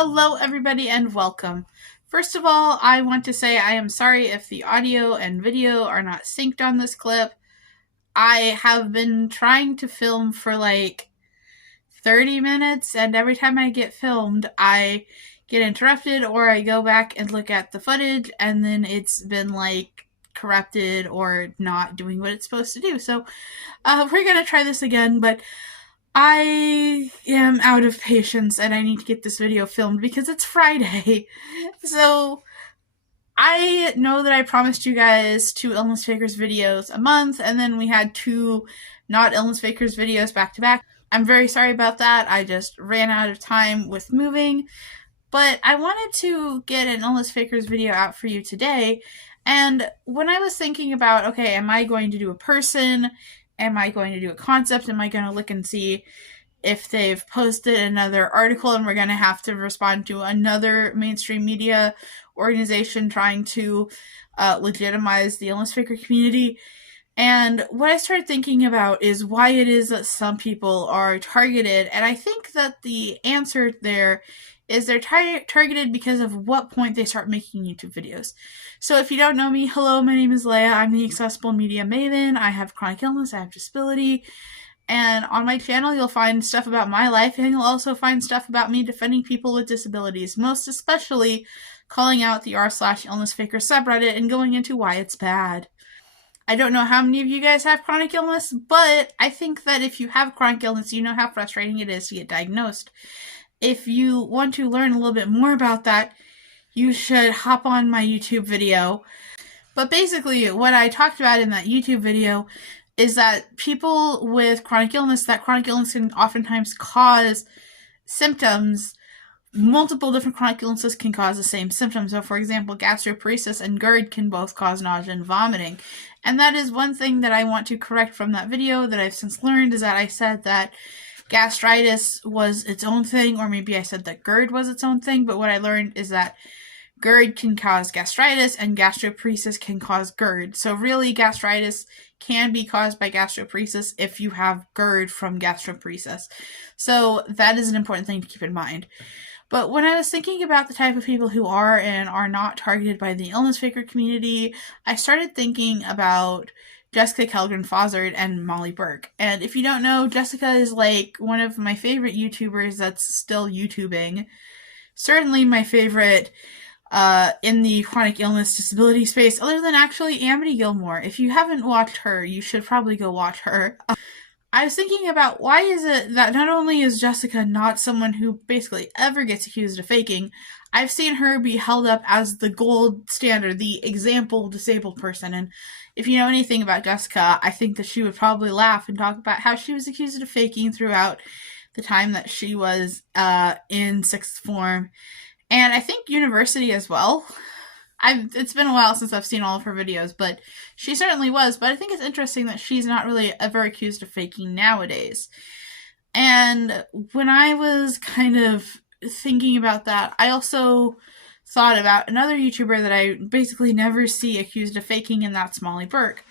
Hello, everybody, and welcome. First of all, I want to say I am sorry if the audio and video are not synced on this clip. I have been trying to film for like 30 minutes, and every time I get filmed, I get interrupted or I go back and look at the footage, and then it's been like corrupted or not doing what it's supposed to do. So we're going to try this again, but I am out of patience and I need to get this video filmed because it's Friday. So I know that I promised you guys 2 IllnessFakers videos a month, and then we had 2 not IllnessFakers videos back to back. I'm very sorry about that. I just ran out of time with moving, but I wanted to get an IllnessFakers video out for you today. And when I was thinking about, okay, am I going to do a person? Am I going to do a concept? Am I going to look and see if they've posted another article and we're going to have to respond to another mainstream media organization trying to legitimize the IllnessFaker community? And what I started thinking about is why it is that some people are targeted. And I think that the answer there is they're targeted because of what point they start making YouTube videos. So if you don't know me, hello, my name is Leia. I'm the accessible media maven. I have chronic illness, I have disability. And on my channel, you'll find stuff about my life, and you'll also find stuff about me defending people with disabilities, most especially calling out the r/IllnessFakers subreddit and going into why it's bad. I don't know how many of you guys have chronic illness, but I think that if you have chronic illness, you know how frustrating it is to get diagnosed. If you want to learn a little bit more about that, you should hop on my YouTube video. But basically, what I talked about in that YouTube video is that people with chronic illness can oftentimes cause symptoms. Multiple different chronic illnesses can cause the same symptoms. So, for example, gastroparesis and GERD can both cause nausea and vomiting. And that is one thing that I want to correct from that video that I've since learned, is that I said that gastritis was its own thing, or maybe I said that GERD was its own thing, but what I learned is that GERD can cause gastritis and gastroparesis can cause GERD. So really, gastritis can be caused by gastroparesis if you have GERD from gastroparesis. So that is an important thing to keep in mind. But when I was thinking about the type of people who are and are not targeted by the IllnessFaker community, I started thinking about Jessica Kellgren-Fozzard and Molly Burke. And if you don't know, Jessica is like one of my favorite YouTubers that's still YouTubing. Certainly my favorite in the chronic illness disability space, other than actually Amity Gilmore. If you haven't watched her, you should probably go watch her. I was thinking about why is it that not only is Jessica not someone who basically ever gets accused of faking, I've seen her be held up as the gold standard, the example disabled person. And if you know anything about Jessica, I think that she would probably laugh and talk about how she was accused of faking throughout the time that she was in sixth form. And I think university as well. It's been a while since I've seen all of her videos, but she certainly was. But I think it's interesting that she's not really ever accused of faking nowadays. And when I was kind of thinking about that, I also thought about another YouTuber that I basically never see accused of faking, and that's Molly Burke.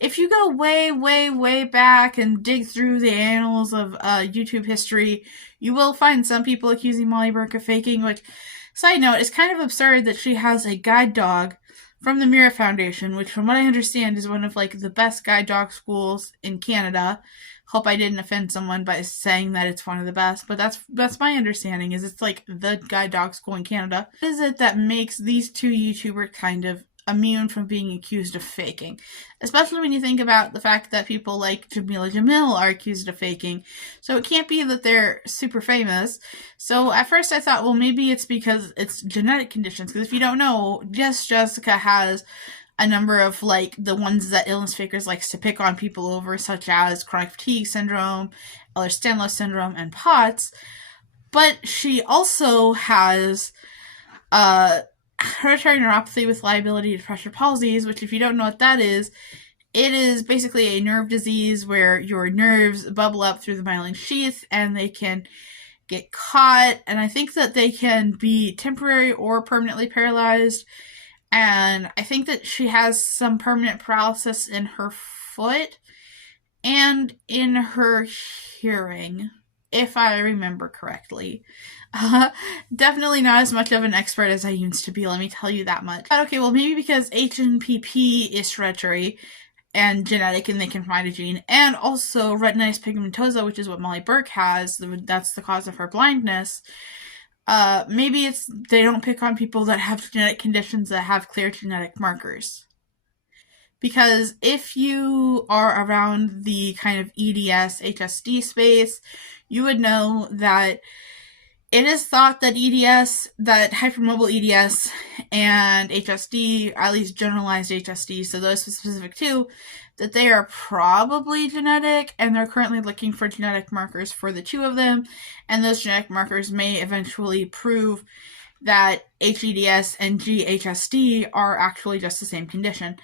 If you go way, way, way back and dig through the annals of YouTube history, you will find some people accusing Molly Burke of faking, which, side note, is kind of absurd that she has a guide dog from the Mira Foundation, which from what I understand is one of like the best guide dog schools in Canada. Hope I didn't offend someone by saying that it's one of the best, but that's my understanding, is it's like the guide dog school in Canada. What is it that makes these 2 YouTubers kind of immune from being accused of faking? Especially when you think about the fact that people like Jamila Jamil are accused of faking. So it can't be that they're super famous. So at first I thought, well, maybe it's because it's genetic conditions. Because if you don't know, Jessica has a number of like the ones that IllnessFakers likes to pick on people over, such as chronic fatigue syndrome, Ehlers-Danlos syndrome, and POTS. But she also has hereditary neuropathy with liability to pressure palsies, which if you don't know what that is, it is basically a nerve disease where your nerves bubble up through the myelin sheath and they can get caught, and I think that they can be temporary or permanently paralyzed. And I think that she has some permanent paralysis in her foot and in her hearing. if I remember correctly. Definitely not as much of an expert as I used to be, let me tell you that much. But okay, well, maybe because HNPP is hereditary and genetic and they can find a gene, and also retinitis pigmentosa, which is what Molly Burke has, that's the cause of her blindness. Maybe it's they don't pick on people that have genetic conditions that have clear genetic markers. Because if you are around the kind of EDS, HSD space, you would know that it is thought that EDS, that hypermobile EDS and HSD, at least generalized HSD, so those specific too, that they are probably genetic, and they're currently looking for genetic markers for the two of them, and those genetic markers may eventually prove that HEDS and GHSD are actually just the same condition.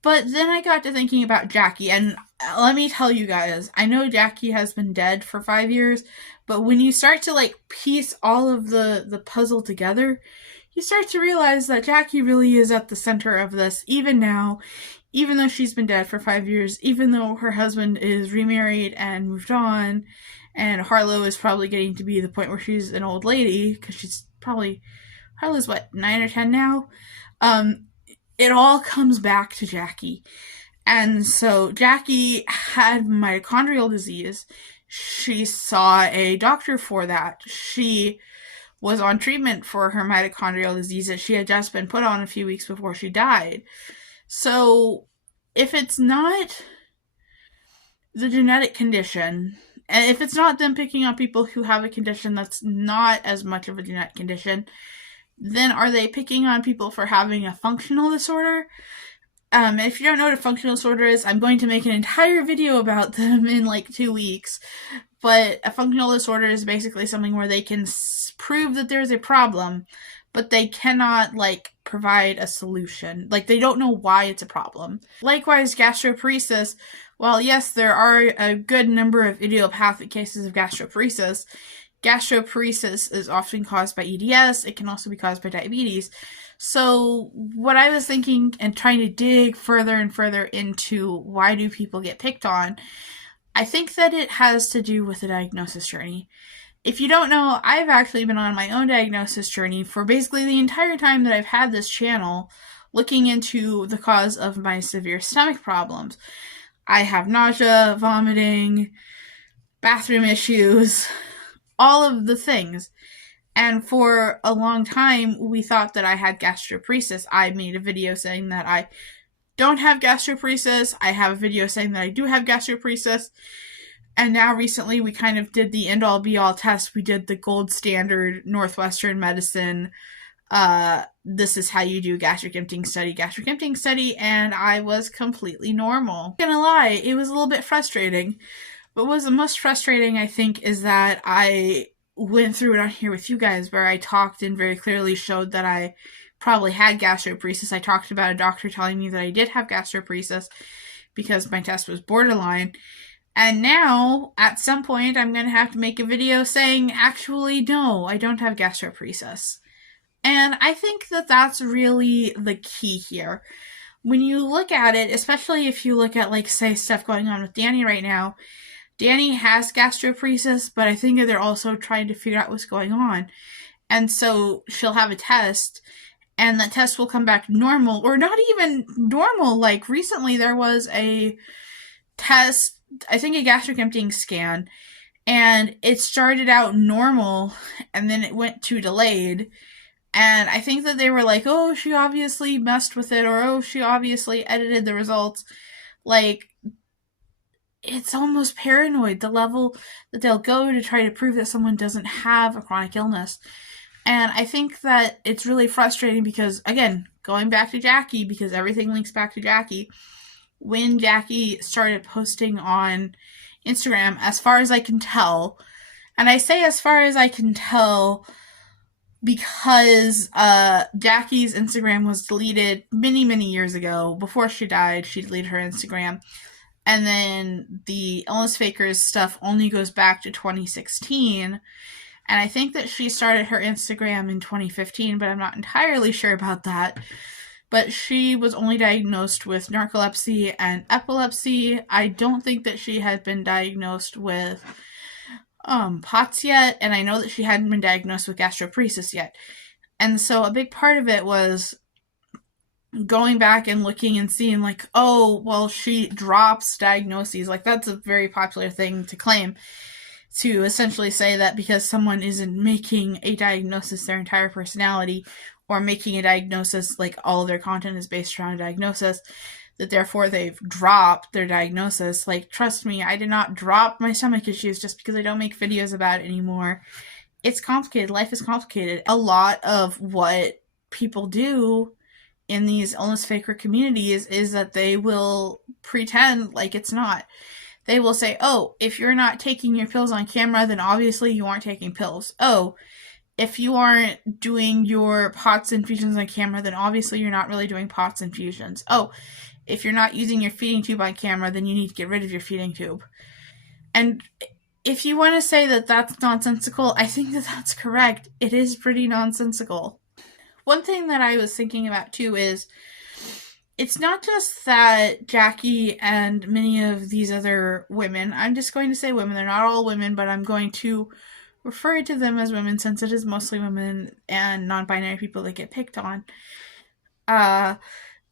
But then I got to thinking about Jackie, and let me tell you guys, I know Jackie has been dead for 5 years, but when you start to like piece all of the puzzle together, you start to realize that Jackie really is at the center of this, even now, even though she's been dead for 5 years, even though her husband is remarried and moved on, and Harlow is probably getting to be the point where she's an old lady, because Harlow's what, 9 or 10 now? It all comes back to Jackie. And so Jackie had mitochondrial disease. She saw a doctor for that. She was on treatment for her mitochondrial disease that she had just been put on a few weeks before she died. So if it's not the genetic condition, and if it's not them picking on people who have a condition that's not as much of a genetic condition, then are they picking on people for having a functional disorder? If you don't know what a functional disorder is, I'm going to make an entire video about them in like 2 weeks. But a functional disorder is basically something where they can prove that there's a problem, but they cannot like provide a solution. Like they don't know why it's a problem. Likewise, gastroparesis. While yes, there are a good number of idiopathic cases of gastroparesis, gastroparesis is often caused by EDS. It can also be caused by diabetes. So what I was thinking and trying to dig further and further into why do people get picked on, I think that it has to do with the diagnosis journey. If you don't know, I've actually been on my own diagnosis journey for basically the entire time that I've had this channel, looking into the cause of my severe stomach problems. I have nausea, vomiting, bathroom issues, all of the things. And for a long time, we thought that I had gastroparesis. I made a video saying that I don't have gastroparesis. I have a video saying that I do have gastroparesis. And now recently we kind of did the end-all be-all test. We did the gold standard Northwestern medicine. This is how you do gastric emptying study, and I was completely normal. Not gonna lie, it was a little bit frustrating. But what was the most frustrating, I think, is that I went through it on here with you guys where I talked and very clearly showed that I probably had gastroparesis. I talked about a doctor telling me that I did have gastroparesis because my test was borderline. And now, at some point, I'm going to have to make a video saying, actually, no, I don't have gastroparesis. And I think that that's really the key here. When you look at it, especially if you look at, like, say, stuff going on with Danny right now, Danny has gastroparesis, but I think they're also trying to figure out what's going on. And so she'll have a test, and that test will come back normal, or not even normal. Like recently there was a test, I think a gastric emptying scan, and it started out normal, and then it went to delayed. And I think that they were like, oh, she obviously messed with it, or oh, she obviously edited the results. Like, it's almost paranoid, the level that they'll go to try to prove that someone doesn't have a chronic illness. And I think that it's really frustrating because, again, going back to Jackie, because everything links back to Jackie, when Jackie started posting on Instagram, as far as I can tell, and I say as far as I can tell because Jackie's Instagram was deleted many, many years ago. Before she died, she deleted her Instagram. And then the IllnessFakers stuff only goes back to 2016. And I think that she started her Instagram in 2015, but I'm not entirely sure about that. But she was only diagnosed with narcolepsy and epilepsy. I don't think that she had been diagnosed with POTS yet, and I know that she hadn't been diagnosed with gastroparesis yet. And so a big part of it was going back and looking and seeing, like, oh, well, she drops diagnoses. Like, that's a very popular thing to claim, to essentially say that because someone isn't making a diagnosis their entire personality, or making a diagnosis, like all of their content is based around a diagnosis, that therefore they've dropped their diagnosis. Like, trust me, I did not drop my stomach issues just because I don't make videos about it anymore. It's complicated. Life is complicated. A lot of what people do in these illness faker communities is that they will pretend like it's not. They will say, oh, if you're not taking your pills on camera, then obviously you aren't taking pills. Oh, if you aren't doing your POTS infusions on camera, then obviously you're not really doing POTS infusions. Oh, if you're not using your feeding tube on camera, then you need to get rid of your feeding tube. And if you want to say that that's nonsensical, I think that that's correct. It is pretty nonsensical. One thing that I was thinking about too is, it's not just that Jackie and many of these other women, I'm just going to say women, they're not all women, but I'm going to refer to them as women since it is mostly women and non-binary people that get picked on,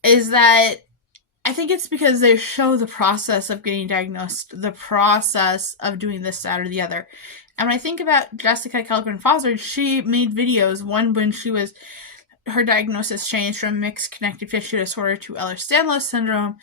is that I think it's because they show the process of getting diagnosed, the process of doing this, that, or the other. And when I think about Jessica Kelgren-Fozzard, she made videos, one when her diagnosis changed from mixed connective tissue disorder to Ehlers-Danlos syndrome,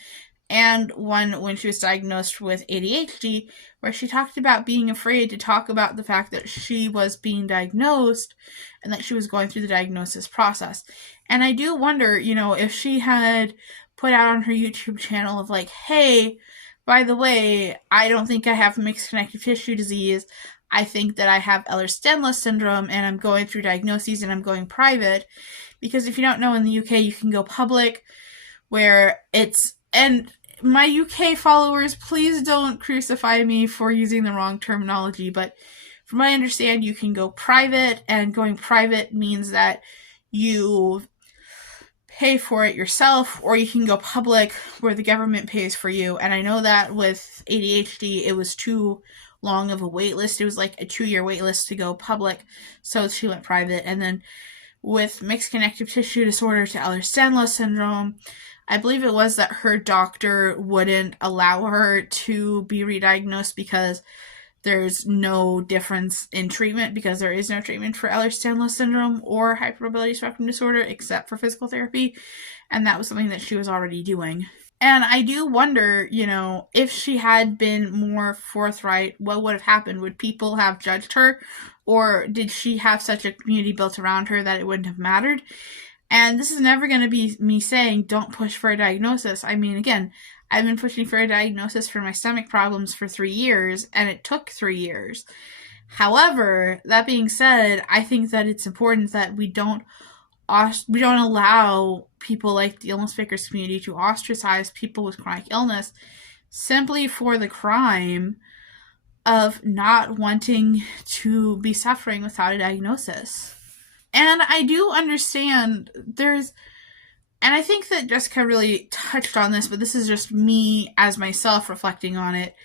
and one when she was diagnosed with ADHD, where she talked about being afraid to talk about the fact that she was being diagnosed and that she was going through the diagnosis process. And I do wonder, if she had put out on her YouTube channel of like, hey, by the way, I don't think I have mixed connective tissue disease. I think that I have Ehlers-Danlos syndrome, and I'm going through diagnoses and I'm going private. Because if you don't know, in the UK, you can go public, where and my UK followers, please don't crucify me for using the wrong terminology, but from what I understand, you can go private, and going private means that you pay for it yourself, or you can go public where the government pays for you. And I know that with ADHD, it was too long of a wait list. It was like a 2-year wait list to go public, so she went private. And then with mixed connective tissue disorder to Ehlers-Danlos syndrome, I believe it was that her doctor wouldn't allow her to be re-diagnosed because there's no difference in treatment, because there is no treatment for Ehlers-Danlos syndrome or hypermobility spectrum disorder except for physical therapy, and that was something that she was already doing. And I do wonder, if she had been more forthright, what would have happened? Would people have judged her? Or did she have such a community built around her that it wouldn't have mattered? And this is never going to be me saying, don't push for a diagnosis. I mean, again, I've been pushing for a diagnosis for my stomach problems for 3 years, and it took 3 years. However, that being said, I think that it's important that we don't allow people like the IllnessFakers community to ostracize people with chronic illness simply for the crime of not wanting to be suffering without a diagnosis. And I do understand and I think that Jessica really touched on this, but this is just me as myself reflecting on it.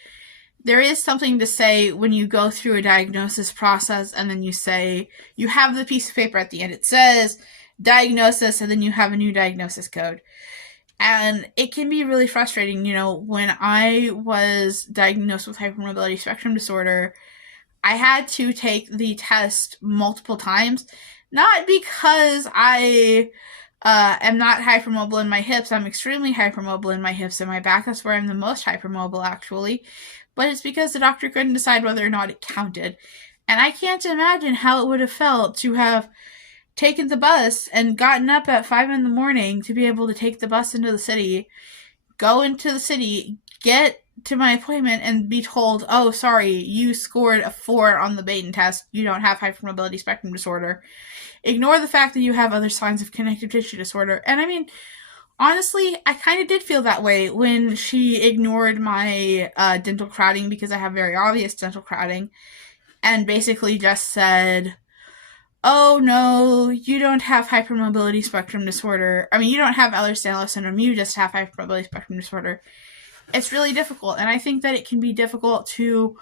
There is something to say when you go through a diagnosis process and then you say, you have the piece of paper at the end, it says diagnosis, and then you have a new diagnosis code. And it can be really frustrating. When I was diagnosed with hypermobility spectrum disorder, I had to take the test multiple times, not because I am not hypermobile in my hips. I'm extremely hypermobile in my hips and my back. That's where I'm the most hypermobile, actually. But it's because the doctor couldn't decide whether or not it counted. And I can't imagine how it would have felt to have taken the bus and gotten up at 5 a.m. to be able to take the bus into the city, go into the city, get to my appointment, and be told, oh, sorry, you scored a 4 on the Baden test. You don't have hypermobility spectrum disorder. Ignore the fact that you have other signs of connective tissue disorder. And I mean, honestly, I kind of did feel that way when she ignored my dental crowding, because I have very obvious dental crowding, and basically just said, oh, no, you don't have hypermobility spectrum disorder. I mean, you don't have Ehlers-Danlos syndrome. You just have hypermobility spectrum disorder. It's really difficult. And I think that it can be difficult to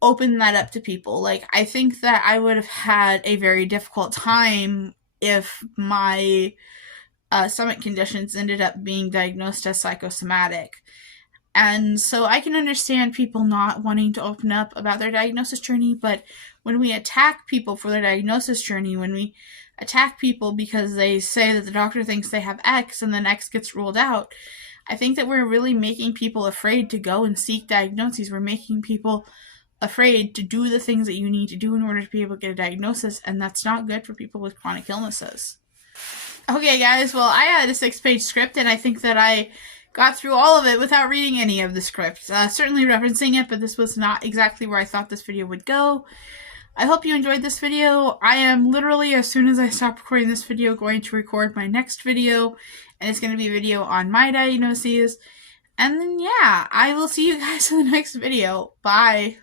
open that up to people. Like, I think that I would have had a very difficult time if my stomach conditions ended up being diagnosed as psychosomatic. And so I can understand people not wanting to open up about their diagnosis journey, but when we attack people for their diagnosis journey, when we attack people because they say that the doctor thinks they have X and then X gets ruled out, I think that we're really making people afraid to go and seek diagnoses. We're making people afraid to do the things that you need to do in order to be able to get a diagnosis, and that's not good for people with chronic illnesses. Okay, guys, well, I had a 6-page script, and I think that I got through all of it without reading any of the script. Certainly referencing it, but this was not exactly where I thought this video would go. I hope you enjoyed this video. I am literally, as soon as I stop recording this video, going to record my next video, and it's going to be a video on my diagnoses. And then, yeah, I will see you guys in the next video. Bye.